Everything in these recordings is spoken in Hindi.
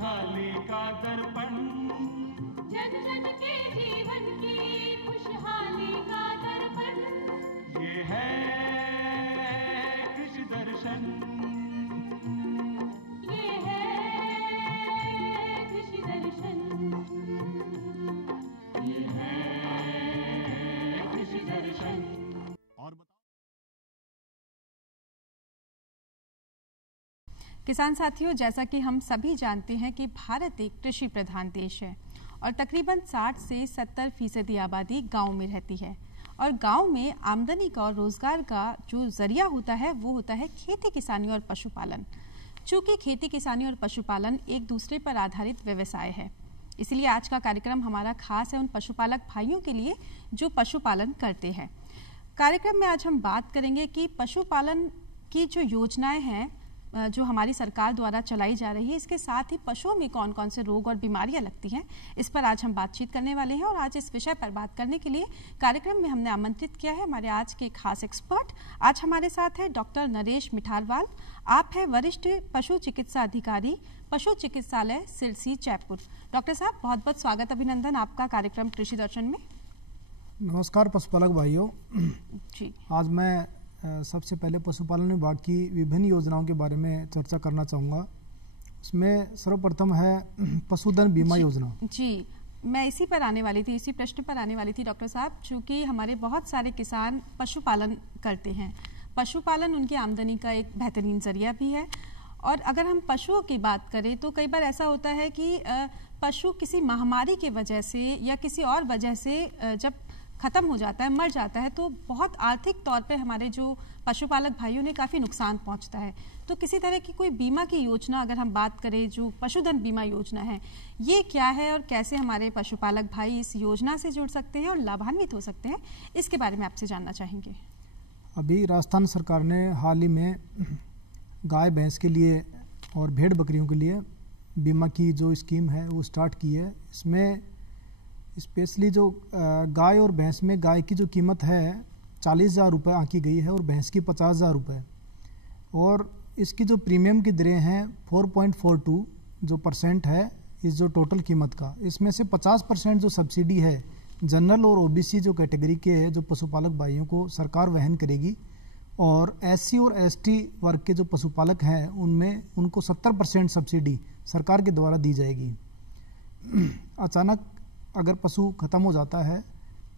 खुशहाली का दर्पण, जन जन के जीवन की खुशहाली का दर्पण, ये है कृषि दर्शन, ये है कृषि दर्शन, ये है कृषि दर्शन। और किसान साथियों, जैसा कि हम सभी जानते हैं कि भारत एक कृषि प्रधान देश है और तकरीबन 60 से 70% आबादी गांव में रहती है और गांव में आमदनी का और रोजगार का जो जरिया होता है वो होता है खेती किसानी और पशुपालन। चूँकि खेती किसानी और पशुपालन एक दूसरे पर आधारित व्यवसाय है, इसलिए आज का कार्यक्रम हमारा खास है उन पशुपालक भाइयों के लिए जो पशुपालन करते हैं। कार्यक्रम में आज हम बात करेंगे कि पशुपालन की जो योजनाएं हैं जो हमारी सरकार द्वारा चलाई जा रही है, इसके साथ ही पशुओं में कौन कौन से रोग और बीमारियां लगती हैं, इस पर आज हम बातचीत करने वाले हैं। और आज इस विषय पर बात करने के लिए कार्यक्रम में हमने आमंत्रित किया है हमारे आज के खास एक्सपर्ट। आज हमारे साथ है डॉक्टर नरेश मिठारवाल। आप हैं वरिष्ठ पशु चिकित्सा अधिकारी, पशु चिकित्सालय सिरसी जयपुर। डॉक्टर साहब, बहुत बहुत स्वागत, अभिनंदन आपका कार्यक्रम कृषि दर्शन में। नमस्कार पशुपालक भाइयों जी, आज मैं सबसे पहले पशुपालन विभाग की विभिन्न योजनाओं के बारे में चर्चा करना चाहूँगा। इसमें सर्वप्रथम है पशुधन बीमा योजना। जी, मैं इसी पर आने वाली थी, इसी प्रश्न पर आने वाली थी डॉक्टर साहब। चूँकि हमारे बहुत सारे किसान पशुपालन करते हैं, पशुपालन उनकी आमदनी का एक बेहतरीन जरिया भी है। और अगर हम पशुओं की बात करें तो कई बार ऐसा होता है कि पशु किसी महामारी की वजह से या किसी और वजह से जब खत्म हो जाता है, मर जाता है, तो बहुत आर्थिक तौर पे हमारे जो पशुपालक भाइयों ने काफ़ी नुकसान पहुंचता है। तो किसी तरह की कोई बीमा की योजना अगर हम बात करें, जो पशुधन बीमा योजना है, ये क्या है और कैसे हमारे पशुपालक भाई इस योजना से जुड़ सकते हैं और लाभान्वित हो सकते हैं, इसके बारे में आपसे जानना चाहेंगे। अभी राजस्थान सरकार ने हाल ही में गाय भैंस के लिए और भेड़ बकरियों के लिए बीमा की जो स्कीम है वो स्टार्ट की है। इसमें स्पेशली जो गाय और भैंस में गाय की जो कीमत है 40,000 रुपये आंकी गई है और भैंस की 50,000 रुपये, और इसकी जो प्रीमियम की दरें हैं 4.42 जो % है इस जो टोटल कीमत का। इसमें से 50% जो सब्सिडी है जनरल और ओबीसी जो कैटेगरी के है जो पशुपालक भाइयों को सरकार वहन करेगी, और एससी और एसटी वर्ग के जो पशुपालक हैं उनमें उनको 70% सब्सिडी सरकार के द्वारा दी जाएगी। अचानक अगर पशु खत्म हो जाता है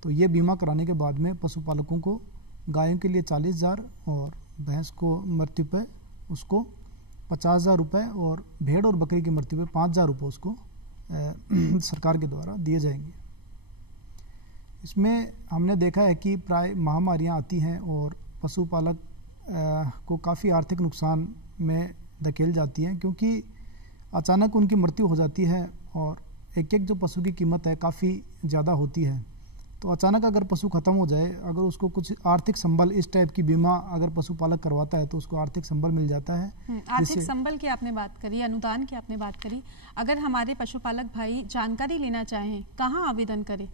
तो ये बीमा कराने के बाद में पशुपालकों को गायों के लिए 40,000 और भैंस को मृत्यु पे उसको 50,000 रुपये और भेड़ और बकरी की मृत्यु पे 5,000 रुपये उसको सरकार के द्वारा दिए जाएंगे। इसमें हमने देखा है कि प्राय महामारियां आती हैं और पशुपालक को काफ़ी आर्थिक नुकसान में धकेल जाती हैं, क्योंकि अचानक उनकी मृत्यु हो जाती है और एक एक जो पशु की कीमत है काफ़ी ज़्यादा होती है। तो अचानक अगर पशु खत्म हो जाए, अगर उसको कुछ आर्थिक संबल, इस टाइप की बीमा अगर पशुपालक करवाता है तो उसको आर्थिक संबल मिल जाता है। आर्थिक संबल की आपने बात करी, अनुदान की आपने बात करी, अगर हमारे पशुपालक भाई जानकारी लेना चाहें कहाँ आवेदन करें?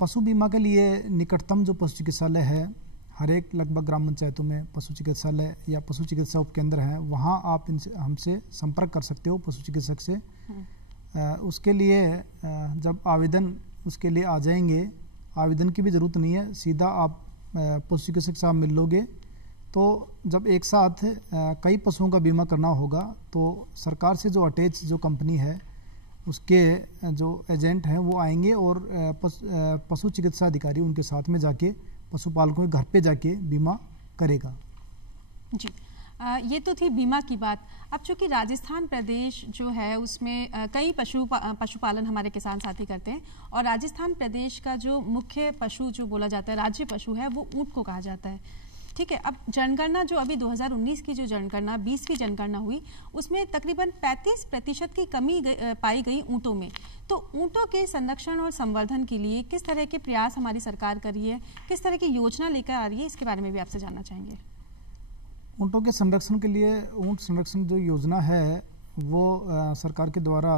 पशु बीमा के लिए निकटतम जो पशु चिकित्सालय है, हर एक लगभग ग्राम पंचायतों में पशु चिकित्सालय या पशु चिकित्सा उपकेंद्र हैं, वहाँ आप इनसे हमसे संपर्क कर सकते हो पशु चिकित्सक से। उसके लिए जब आवेदन उसके लिए आ जाएंगे, आवेदन की भी ज़रूरत नहीं है, सीधा आप पशु चिकित्सक साहब मिल लोगे। तो जब एक साथ कई पशुओं का बीमा करना होगा तो सरकार से जो अटैच जो कंपनी है उसके जो एजेंट हैं वो आएंगे और पशु चिकित्सा अधिकारी उनके साथ में जाके पशुपालकों के घर पे जाके बीमा करेगा। जी, ये तो थी बीमा की बात। अब चूंकि राजस्थान प्रदेश जो है उसमें कई पशुपालन हमारे किसान साथी करते हैं, और राजस्थान प्रदेश का जो मुख्य पशु जो बोला जाता है, राज्य पशु है, वो ऊँट को कहा जाता है। ठीक है, अब जनगणना जो अभी 2019 की जो जनगणना 20वीं जनगणना हुई, उसमें तकरीबन 35% की कमी पाई गई ऊँटों में। तो ऊँटों के संरक्षण और संवर्धन के लिए किस तरह के प्रयास हमारी सरकार कर रही है, किस तरह की योजना लेकर आ रही है, इसके बारे में भी आपसे जानना चाहेंगे। ऊँटों के संरक्षण के लिए ऊँट संरक्षण जो योजना है वो सरकार के द्वारा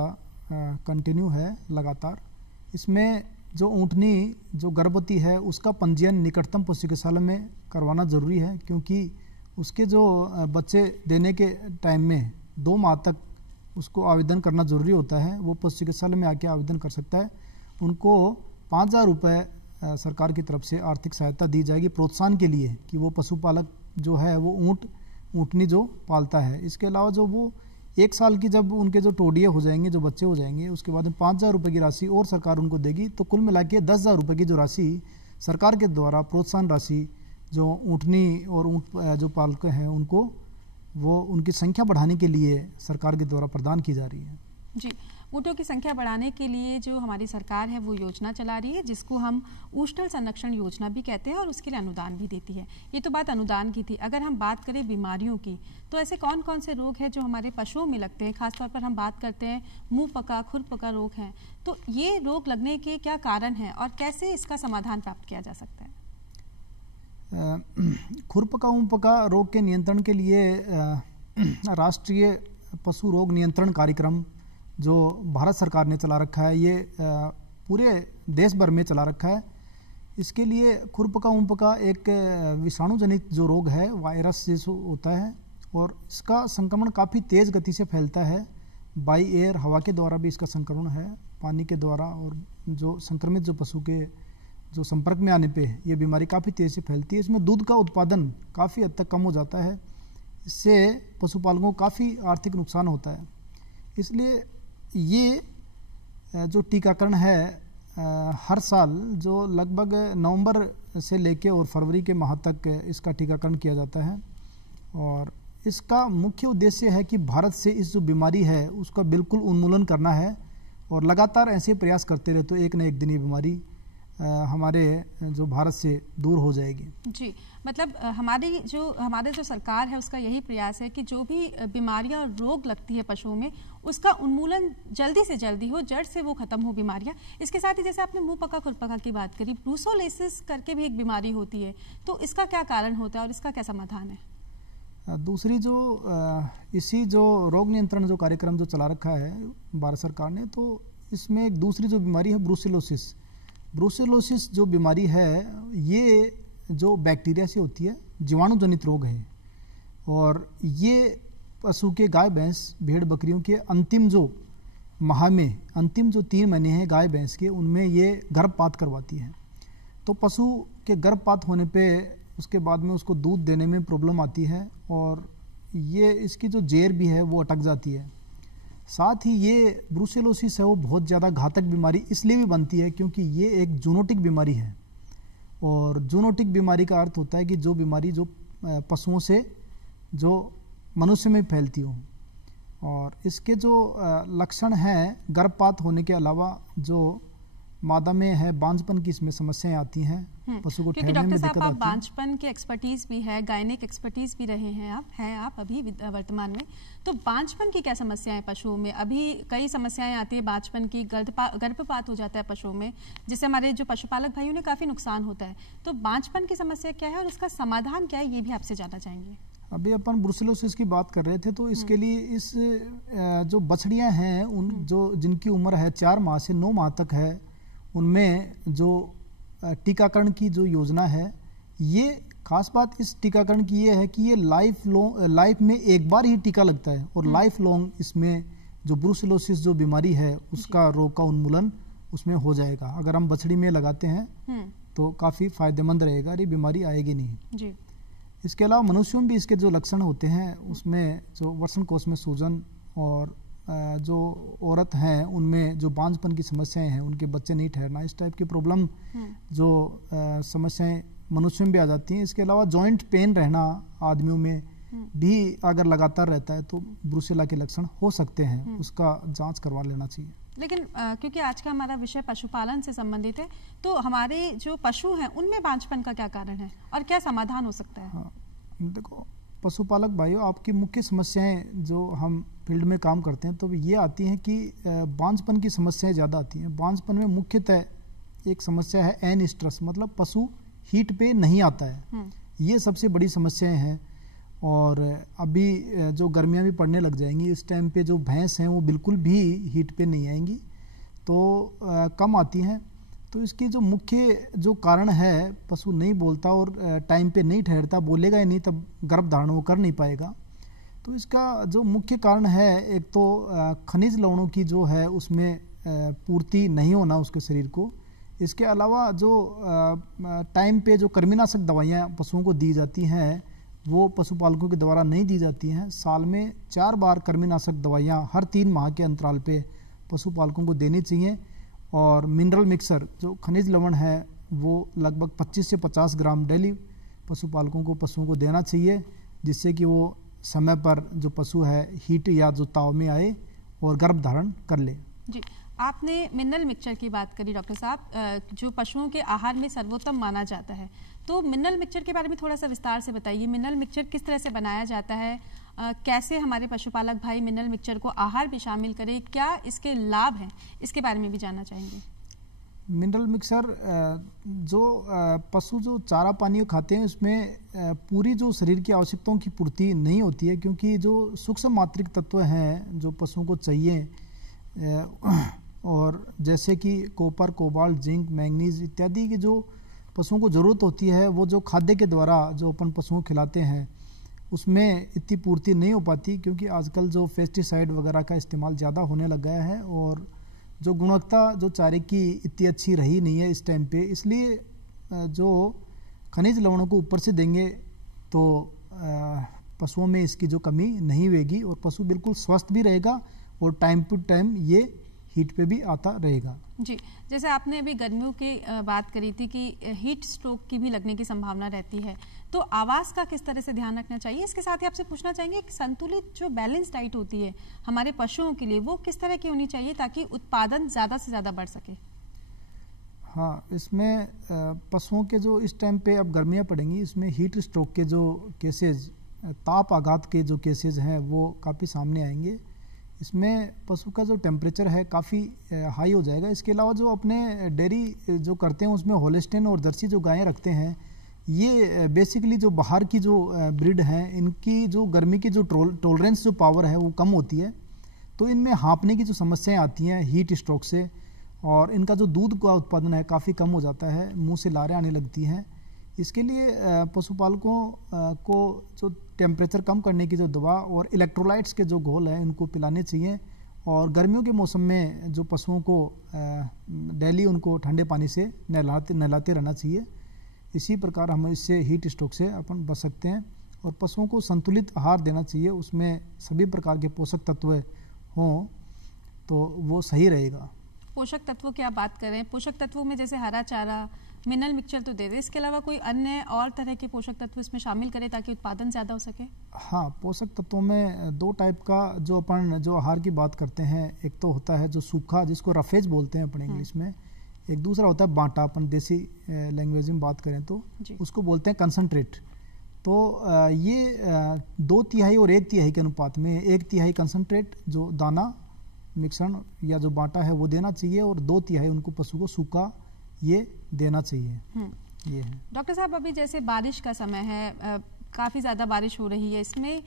कंटिन्यू है लगातार। इसमें जो ऊँटनी जो गर्भवती है उसका पंजीयन निकटतम पशु चिकित्सालय में करवाना ज़रूरी है, क्योंकि उसके जो बच्चे देने के टाइम में 2 माह तक उसको आवेदन करना ज़रूरी होता है, वो पशु चिकित्सालय में आके आवेदन कर सकता है। उनको 5,000 रुपये सरकार की तरफ से आर्थिक सहायता दी जाएगी प्रोत्साहन के लिए कि वो पशुपालक जो है वो ऊँटनी जो पालता है। इसके अलावा जो वो 1 साल की जब उनके जो टोडिये हो जाएंगे, जो बच्चे हो जाएंगे, उसके बाद में 5,000 रुपये की राशि और सरकार उनको देगी। तो कुल मिला के 10,000 रुपये की जो राशि सरकार के द्वारा प्रोत्साहन राशि जो ऊँटनी और ऊँट जो पालक हैं उनको वो उनकी संख्या बढ़ाने के लिए सरकार के द्वारा प्रदान की जा रही है। जी, ऊँटों की संख्या बढ़ाने के लिए जो हमारी सरकार है वो योजना चला रही है, जिसको हम ऊष्टल संरक्षण योजना भी कहते हैं, और उसके लिए अनुदान भी देती है। ये तो बात अनुदान की थी। अगर हम बात करें बीमारियों की, तो ऐसे कौन कौन से रोग हैं जो हमारे पशुओं में लगते हैं? खासतौर पर हम बात करते हैं मुंह पका, खुर पका रोग हैं, तो ये रोग लगने के क्या कारण हैं और कैसे इसका समाधान प्राप्त किया जा सकता है? खुरपका मुंहपका रोग के नियंत्रण के लिए राष्ट्रीय पशु रोग नियंत्रण कार्यक्रम जो भारत सरकार ने चला रखा है, ये पूरे देश भर में चला रखा है। इसके लिए खुरपका मुंहपका एक विषाणु जनित जो रोग है, वायरस से होता है, और इसका संक्रमण काफ़ी तेज़ गति से फैलता है। बाई एयर, हवा के द्वारा भी इसका संक्रमण है, पानी के द्वारा, और जो संक्रमित जो पशु के जो संपर्क में आने पे ये बीमारी काफ़ी तेज़ी से फैलती है। इसमें दूध का उत्पादन काफ़ी हद तक कम हो जाता है। इससे पशुपालकों को काफ़ी आर्थिक नुकसान होता है। इसलिए ये जो टीकाकरण है हर साल जो लगभग नवंबर से लेके और फरवरी के माह तक इसका टीकाकरण किया जाता है, और इसका मुख्य उद्देश्य है कि भारत से इस जो बीमारी है उसका बिल्कुल उन्मूलन करना है, और लगातार ऐसे प्रयास करते रहे तो एक न एक दिन ये बीमारी हमारे जो भारत से दूर हो जाएगी। जी, मतलब हमारे जो सरकार है उसका यही प्रयास है कि जो भी बीमारियां और रोग लगती है पशुओं में, उसका उन्मूलन जल्दी से जल्दी हो, जड़ से वो खत्म हो बीमारियां। इसके साथ ही जैसे आपने मुंह पका खुरपका की बात करी, ब्रूसेलोसिस करके भी एक बीमारी होती है, तो इसका क्या कारण होता है और इसका क्या समाधान है? दूसरी जो इसी जो रोग नियंत्रण जो कार्यक्रम जो चला रखा है भारत सरकार ने, तो इसमें एक दूसरी जो बीमारी है ब्रूसेलोसिस। ब्रूसेलोसिस जो बीमारी है ये जो बैक्टीरिया से होती है, जीवाणु जनित रोग है, और ये पशु के गाय भैंस भेड़ बकरियों के अंतिम जो माह में, अंतिम जो 3 महीने हैं गाय भैंस के, उनमें ये गर्भपात करवाती है। तो पशु के गर्भपात होने पे उसके बाद में उसको दूध देने में प्रॉब्लम आती है, और ये इसकी जो जेर भी है वो अटक जाती है। साथ ही ये ब्रूसेलोसिस है वो बहुत ज़्यादा घातक बीमारी इसलिए भी बनती है क्योंकि ये एक जूनोटिक बीमारी है, और जूनोटिक बीमारी का अर्थ होता है कि जो बीमारी जो पशुओं से जो मनुष्य में फैलती हो। और इसके जो लक्षण हैं, गर्भपात होने के अलावा जो मादा में है बांझपन की इसमें समस्याएं आती हैं, पशु को ठहरने में दिक्कत आती है। आप बांझपन के एक्सपर्टीज भी है, गायनिक एक्सपर्टीज भी रहे हैं आप अभी वर्तमान में, तो बांझपन की क्या समस्याएं पशुओं में? अभी कई समस्याएं आती है बांझपन की, गर्भपात हो जाता है पशुओं में, जिससे हमारे जो पशुपालक भाइयों ने काफी नुकसान होता है। तो बांझपन की समस्या क्या है और उसका समाधान क्या है, ये भी आपसे जानना चाहेंगे। अभी अपन ब्रूसेलोसिस की बात कर रहे थे, तो इसके लिए इस जो बछड़ियां हैं उन जो जिनकी उम्र है 4 माह से 9 माह तक है, उनमें जो टीकाकरण की जो योजना है, ये खास बात इस टीकाकरण की ये है कि ये लाइफ में एक बार ही टीका लगता है, और लाइफ लॉन्ग इसमें जो ब्रूसेलोसिस जो बीमारी है उसका रोग का उन्मूलन उसमें हो जाएगा। अगर हम बछड़ी में लगाते हैं तो काफ़ी फायदेमंद रहेगा, ये बीमारी आएगी नहीं जी। इसके अलावा मनुष्यों में भी इसके जो लक्षण होते हैं उसमें जो वसन कोष में सूजन, और जो औरत हैं उनमें जो बांझपन की समस्याएं हैं, उनके बच्चे नहीं ठहरना, इस टाइप की प्रॉब्लम जो समस्याएं मनुष्यों में भी आ जाती हैं। इसके अलावा जॉइंट पेन रहना आदमियों में भी अगर लगातार रहता है तो ब्रूसेला के लक्षण हो सकते हैं, उसका जांच करवा लेना चाहिए। लेकिन क्योंकि आज का हमारा विषय पशुपालन से संबंधित है, तो हमारे जो पशु हैं उनमें बांझपन का क्या कारण है और क्या समाधान हो सकता है? हाँ, देखो पशुपालक भाइयों, आपकी मुख्य समस्याएं जो हम फील्ड में काम करते हैं तो ये आती हैं कि बांझपन की समस्याएं ज़्यादा आती हैं। बांझपन में मुख्यतः एक समस्या है एनस्ट्रस, मतलब पशु हीट पे नहीं आता है, ये सबसे बड़ी समस्याएं हैं। और अभी जो गर्मियां भी पड़ने लग जाएंगी, इस टाइम पे जो भैंस हैं वो बिल्कुल भी हीट पे नहीं आएंगी, तो कम आती हैं। तो इसकी जो मुख्य जो कारण है, पशु नहीं बोलता और टाइम पे नहीं ठहरता, बोलेगा ही नहीं, तब गर्भ धारण वो कर नहीं पाएगा। तो इसका जो मुख्य कारण है, एक तो खनिज लवणों की जो है उसमें पूर्ति नहीं होना उसके शरीर को। इसके अलावा जो टाइम पे जो कृमिनाशक दवाइयाँ पशुओं को दी जाती हैं वो पशुपालकों के द्वारा नहीं दी जाती हैं। साल में 4 बार कृमिनाशक दवाइयाँ हर 3 माह के अंतराल पे पशुपालकों को देनी चाहिए। और मिनरल मिक्सर जो खनिज लवण है वो लगभग 25 से 50 ग्राम डेली पशुपालकों को पशुओं को देना चाहिए, जिससे कि वो समय पर जो पशु है हीट या जो ताव में आए और गर्भ धारण कर ले। जी, आपने मिनरल मिक्सचर की बात करी डॉक्टर साहब, जो पशुओं के आहार में सर्वोत्तम माना जाता है, तो मिनरल मिक्सचर के बारे में थोड़ा सा विस्तार से बताइए। मिनरल मिक्सचर किस तरह से बनाया जाता है, कैसे हमारे पशुपालक भाई मिनरल मिक्सचर को आहार में शामिल करें, क्या इसके लाभ हैं, इसके बारे में भी जानना चाहेंगे। मिनरल मिक्सर जो पशु जो चारा पानी खाते हैं उसमें पूरी जो शरीर की आवश्यकताओं की पूर्ति नहीं होती है, क्योंकि जो सूक्ष्म मात्रिक तत्व हैं जो पशुओं को चाहिए, और जैसे कि कॉपर, कोबाल्ट, जिंक, मैंगनीज इत्यादि की जो पशुओं को ज़रूरत होती है, वो जो खाद्य के द्वारा जो अपन पशुओं को खिलाते हैं उसमें इतनी पूर्ति नहीं हो पाती, क्योंकि आजकल जो पेस्टिसाइड वगैरह का इस्तेमाल ज़्यादा होने लग गया है और जो गुणवत्ता जो चारे की इतनी अच्छी रही नहीं है इस टाइम पे। इसलिए जो खनिज लवणों को ऊपर से देंगे तो पशुओं में इसकी जो कमी नहीं होगी और पशु बिल्कुल स्वस्थ भी रहेगा और टाइम टू टाइम ये हीट पे भी आता रहेगा। जी, जैसे आपने अभी गर्मियों की बात करी थी कि हीट स्ट्रोक की भी लगने की संभावना रहती है, तो आवास का किस तरह से ध्यान रखना चाहिए। इसके साथ ही आपसे पूछना चाहेंगे कि संतुलित जो बैलेंस डाइट होती है हमारे पशुओं के लिए वो किस तरह की होनी चाहिए ताकि उत्पादन ज़्यादा से ज़्यादा बढ़ सके। हाँ, इसमें पशुओं के जो इस टाइम पे अब गर्मियाँ पड़ेंगी, इसमें हीट स्ट्रोक के जो केसेज, ताप आघात के जो केसेज हैं वो काफ़ी सामने आएंगे। इसमें पशु का जो टेम्परेचर है काफ़ी हाई हो जाएगा। इसके अलावा जो अपने डेयरी जो करते हैं उसमें होलिस्टीन और जर्सी जो गायें रखते हैं, ये बेसिकली जो बाहर की जो ब्रीड हैं इनकी जो गर्मी की जो टॉलरेंस जो पावर है वो कम होती है, तो इनमें हाँफने की जो समस्याएं आती हैं हीट स्ट्रोक से, और इनका जो दूध का उत्पादन है काफ़ी कम हो जाता है, मुंह से लारें आने लगती हैं। इसके लिए पशुपालकों को जो टेम्परेचर कम करने की जो दवा और इलेक्ट्रोलाइट्स के जो घोल है इनको पिलाने चाहिए, और गर्मियों के मौसम में जो पशुओं को डेली उनको ठंडे पानी से नहलाते रहना चाहिए। इसी प्रकार हम इससे हीट स्ट्रोक से अपन बच सकते हैं। और पशुओं को संतुलित आहार देना चाहिए, उसमें सभी प्रकार के पोषक तत्व हों तो वो सही रहेगा। पोषक तत्वों की आप बात करें, पोषक तत्वों में जैसे हरा चारा, मिनरल मिक्सचर तो दे दे, इसके अलावा कोई अन्य और तरह के पोषक तत्व इसमें शामिल करें ताकि उत्पादन ज़्यादा हो सके। हाँ, पोषक तत्वों में 2 टाइप का जो अपन जो आहार की बात करते हैं, एक तो होता है जो सूखा जिसको रफेज बोलते हैं अपन इंग्लिश में, एक दूसरा होता है बांटा, अपन देसी लैंग्वेज में बात करें तो उसको बोलते हैं कंसनट्रेट। तो ये 2/3 और 1/3 के अनुपात में 1/3 कंसनट्रेट जो दाना मिश्रण या जो बांटा है वो देना चाहिए, और 2/3 उनको पशु को सूखा ये देना चाहिए। ये है। डॉक्टर साहब, अभी जैसे बारिश का समय है, काफ़ी ज़्यादा बारिश हो रही है, इसमें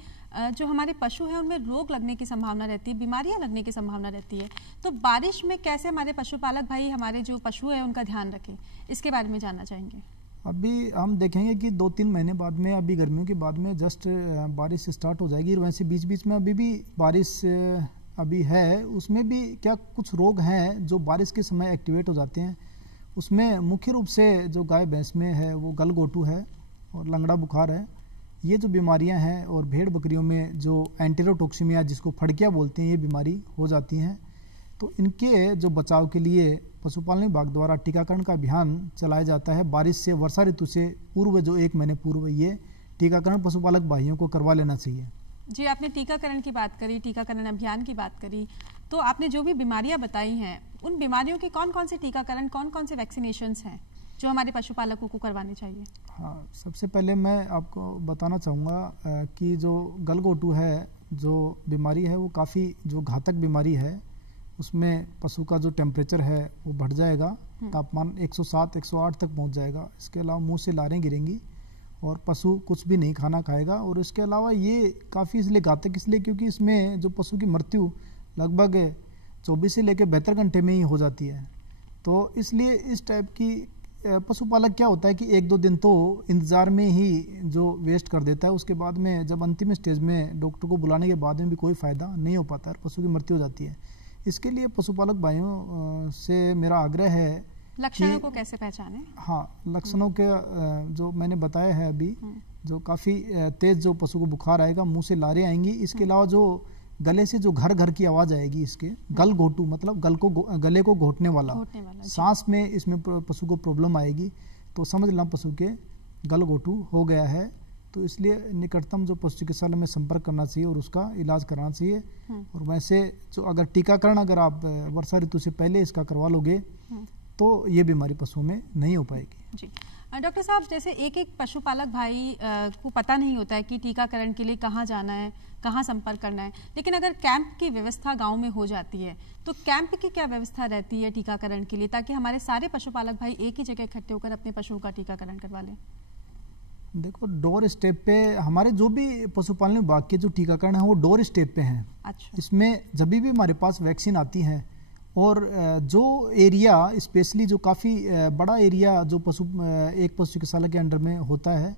जो हमारे पशु हैं उनमें रोग लगने की संभावना रहती है, बीमारियां लगने की संभावना रहती है, तो बारिश में कैसे हमारे पशुपालक भाई हमारे जो पशु हैं उनका ध्यान रखें, इसके बारे में जानना चाहेंगे। अभी हम देखेंगे कि 2-3 महीने बाद में, अभी गर्मियों के बाद में जस्ट बारिश स्टार्ट हो जाएगी, और वैसे बीच बीच में अभी भी बारिश अभी है, उसमें भी क्या कुछ रोग हैं जो बारिश के समय एक्टिवेट हो जाते हैं। उसमें मुख्य रूप से जो गाय भैंस में है वो गलघोटू है और लंगड़ा बुखार है। ये जो बीमारियां हैं, और भेड़ बकरियों में जो एंटेरोटॉक्सिमिया जिसको फड़किया बोलते हैं ये बीमारी हो जाती हैं। तो इनके जो बचाव के लिए पशुपालन विभाग द्वारा टीकाकरण का अभियान चलाया जाता है। बारिश से, वर्षा ऋतु से पूर्व जो 1 महीने पूर्व ये टीकाकरण पशुपालक भाइयों को करवा लेना चाहिए। जी, आपने टीकाकरण की बात करी, टीकाकरण अभियान की बात करी, तो आपने जो भी बीमारियां बताई हैं उन बीमारियों के कौन कौन से टीकाकरण, कौन कौन से वैक्सीनेशंस हैं जो हमारे पशुपालकों को करवाने चाहिए। हाँ, सबसे पहले मैं आपको बताना चाहूँगा कि जो गलघोटू है जो बीमारी है वो काफ़ी जो घातक बीमारी है। उसमें पशु का जो टेम्परेचर है वो बढ़ जाएगा, तापमान 107-108 तक पहुँच जाएगा। इसके अलावा मुँह से लारें गिरेंगी और पशु कुछ भी नहीं खाना खाएगा। और इसके अलावा ये काफ़ी इसलिए घातक इसलिए क्योंकि इसमें जो पशु की मृत्यु लगभग 24 से लेकर 72 घंटे में ही हो जाती है। तो इसलिए इस टाइप की पशुपालक क्या होता है कि 1-2 दिन तो इंतज़ार में ही जो वेस्ट कर देता है, उसके बाद में जब अंतिम स्टेज में डॉक्टर को बुलाने के बाद में भी कोई फ़ायदा नहीं हो पाता है, पशु की मृत्यु हो जाती है। इसके लिए पशुपालक भाइयों से मेरा आग्रह है लक्षणों को कैसे पहचानें? हाँ, लक्षणों के जो मैंने बताया है अभी, जो काफ़ी तेज़ जो पशु को बुखार आएगा, मुंह से लारें आएंगी, इसके अलावा जो गले से जो घर घर की आवाज़ आएगी, इसके गल घोटू मतलब गले को घोटने वाला सांस में इसमें पशु को प्रॉब्लम आएगी, तो समझ लें पशु के गल घोटू हो गया है। तो इसलिए निकटतम जो पशु चिकित्सालय में संपर्क करना चाहिए और उसका इलाज कराना चाहिए। और वैसे जो अगर टीकाकरण अगर आप वर्षा ऋतु से पहले इसका करवा लोगे तो ये बीमारी पशुओं में नहीं हो पाएगी। जी डॉक्टर साहब, जैसे एक पशुपालक भाई को पता नहीं होता है कि टीकाकरण के लिए कहाँ जाना है, कहाँ संपर्क करना है, लेकिन अगर कैंप की व्यवस्था गांव में हो जाती है तो कैंप की क्या व्यवस्था रहती है टीकाकरण के लिए, ताकि हमारे सारे पशुपालक भाई एक ही जगह इकट्ठे होकर अपने पशुओं का टीकाकरण करवा लें? देखो, डोर स्टेप पे हमारे जो भी पशुपालन विभाग के जो टीकाकरण है वो डोर स्टेप पे हैं। अच्छा। इसमें जब भी हमारे पास वैक्सीन आती है और जो एरिया स्पेशली जो काफ़ी बड़ा एरिया जो एक पशु चिकित्सालय के अंडर में होता है,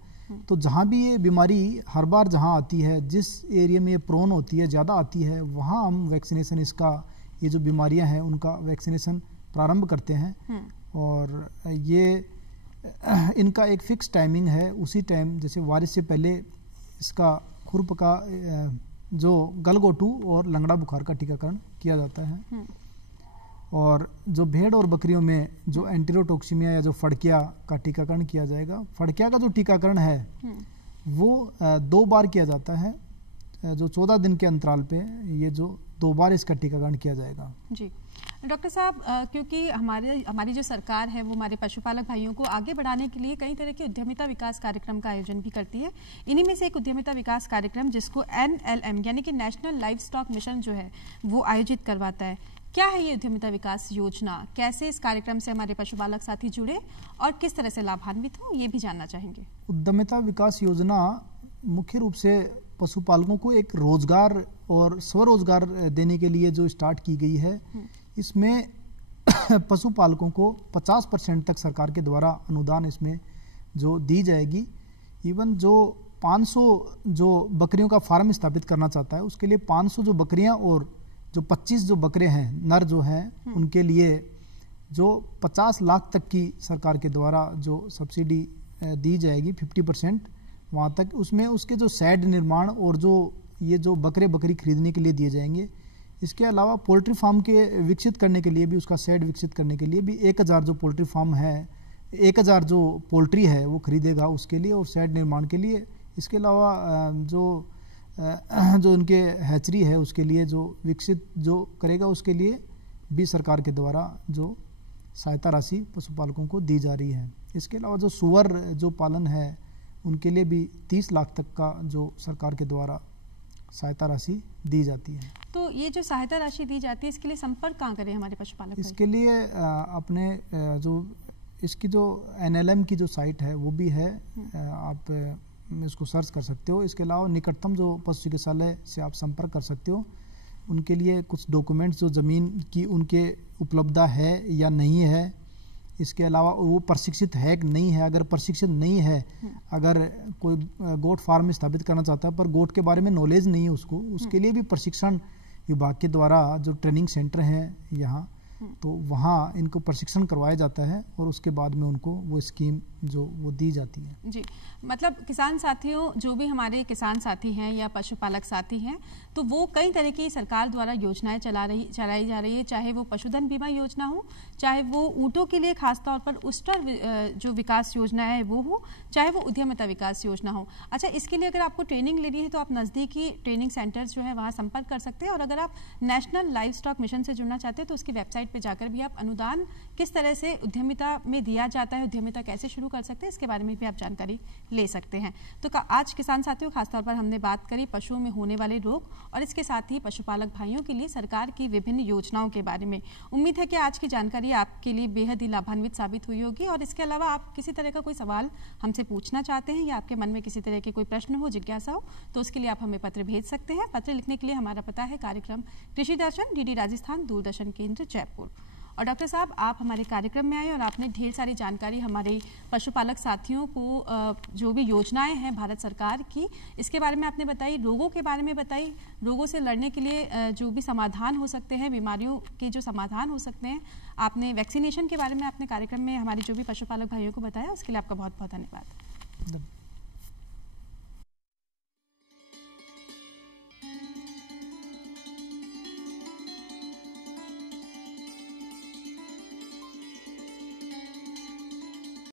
तो जहाँ भी ये बीमारी हर बार जहाँ आती है, जिस एरिया में ये प्रोन होती है, ज़्यादा आती है, वहाँ हम वैक्सीनेशन इसका ये जो बीमारियाँ हैं उनका वैक्सीनेशन प्रारंभ करते हैं। और ये इनका एक फिक्स टाइमिंग है, उसी टाइम जैसे बारिश से पहले इसका खुरप का जो गलघोटू और लंगड़ा बुखार का टीकाकरण किया जाता है। और जो भेड़ और बकरियों में जो एंटीरोटॉक्सिमिया या जो फड़किया का टीकाकरण किया जाएगा, फड़किया का जो टीकाकरण है वो 2 बार किया जाता है, जो 14 दिन के अंतराल पे ये जो 2 बार इसका टीकाकरण किया जाएगा। जी डॉक्टर साहब, क्योंकि हमारी जो सरकार है वो हमारे पशुपालक भाइयों को आगे बढ़ाने के लिए कई तरह के उद्यमिता विकास कार्यक्रम का आयोजन भी करती है। इन्हीं में से एक उद्यमिता विकास कार्यक्रम जिसको NLM यानी कि नेशनल लाइव स्टॉक मिशन जो है वो आयोजित करवाता है। क्या है ये उद्यमिता विकास योजना, कैसे इस कार्यक्रम से हमारे पशुपालक साथी जुड़े और किस तरह से लाभान्वित हो, ये भी जानना चाहेंगे। उद्यमिता विकास योजना मुख्य रूप से पशुपालकों को एक रोजगार और स्वरोजगार देने के लिए जो स्टार्ट की गई है। इसमें पशुपालकों को 50% तक सरकार के द्वारा अनुदान इसमें जो दी जाएगी। इवन जो 500 जो बकरियों का फार्म स्थापित करना चाहता है उसके लिए 500 जो बकरियां और जो 25 जो बकरे हैं नर जो हैं उनके लिए जो 50 लाख तक की सरकार के द्वारा जो सब्सिडी दी जाएगी 50% वहाँ तक, उसमें उसके जो शेड निर्माण और जो ये जो बकरी खरीदने के लिए दिए जाएंगे। इसके अलावा पोल्ट्री फार्म के विकसित करने के लिए भी, उसका शेड विकसित करने के लिए भी 1000 जो पोल्ट्री फार्म है, 1000 जो पोल्ट्री है वो खरीदेगा उसके लिए और शेड निर्माण के लिए। इसके अलावा जो उनके हैचरी है उसके लिए जो विकसित जो करेगा उसके लिए भी सरकार के द्वारा जो सहायता राशि पशुपालकों को दी जा रही है। इसके अलावा जो सुअर जो पालन है उनके लिए भी 30 लाख तक का जो सरकार के द्वारा सहायता राशि दी जाती है। तो ये जो सहायता राशि दी जाती है इसके लिए संपर्क कहाँ करें हमारे पशुपालक? इसके लिए अपने जो इसकी जो NLM की जो साइट है वो भी है, आप इसको सर्च कर सकते हो। इसके अलावा निकटतम जो पशु चिकित्सालय से आप संपर्क कर सकते हो, उनके लिए कुछ डॉक्यूमेंट्स जो ज़मीन की उनके उपलब्धता है या नहीं है, इसके अलावा वो प्रशिक्षित है कि नहीं है। अगर प्रशिक्षित नहीं है, अगर कोई गोट फार्म स्थापित करना चाहता है पर गोट के बारे में नॉलेज नहीं है उसको, उसके लिए भी प्रशिक्षण विभाग के द्वारा जो ट्रेनिंग सेंटर हैं यहाँ, तो वहाँ इनको प्रशिक्षण करवाया जाता है और उसके बाद में उनको वो स्कीम जो वो दी जाती है। जी, मतलब किसान साथियों, जो भी हमारे किसान साथी हैं या पशुपालक साथी हैं, तो वो कई तरह की सरकार द्वारा योजनाएं चलाई जा रही है, चाहे वो पशुधन बीमा योजना हो, चाहे वो ऊँटों के लिए खासतौर पर उस्टर जो विकास योजना है वो हो, चाहे वो उद्यमिता विकास योजना हो। अच्छा, इसके लिए अगर आपको ट्रेनिंग लेनी है तो आप नज़दीकी ट्रेनिंग सेंटर्स जो है वहाँ संपर्क कर सकते हैं। और अगर आप नेशनल लाइव स्टॉक मिशन से जुड़ना चाहते हैं तो उसकी वेबसाइट पे जाकर भी आप अनुदान किस तरह से उद्यमिता में दिया जाता है, उद्यमिता कैसे शुरू कर सकते हैं, इसके बारे में भी आप जानकारी ले सकते हैं। तो आज किसान साथियों खासतौर पर हमने बात करी पशुओं में होने वाले रोग और इसके साथ ही पशुपालक भाइयों के लिए सरकार की विभिन्न योजनाओं के बारे में। उम्मीद है कि आज की जानकारी आपके लिए बेहद ही लाभान्वित साबित हुई होगी। और इसके अलावा आप किसी तरह का कोई सवाल हमसे पूछना चाहते हैं या आपके मन में किसी तरह के कोई प्रश्न हो, जिज्ञासा हो, तो उसके लिए आप हमें पत्र भेज सकते हैं। पत्र लिखने के लिए हमारा पता है कार्यक्रम कृषि दर्शन, DD राजस्थान, दूरदर्शन केंद्र, जयपुर। और डॉक्टर साहब, आप हमारे कार्यक्रम में आए और आपने ढेर सारी जानकारी हमारे पशुपालक साथियों को जो भी योजनाएं हैं भारत सरकार की, इसके बारे में आपने बताई, रोगों के बारे में बताई, रोगों से लड़ने के लिए जो भी समाधान हो सकते हैं, बीमारियों के जो समाधान हो सकते हैं, आपने वैक्सीनेशन के बारे में आपने कार्यक्रम में हमारे जो भी पशुपालक भाइयों को बताया, उसके लिए आपका बहुत बहुत धन्यवाद।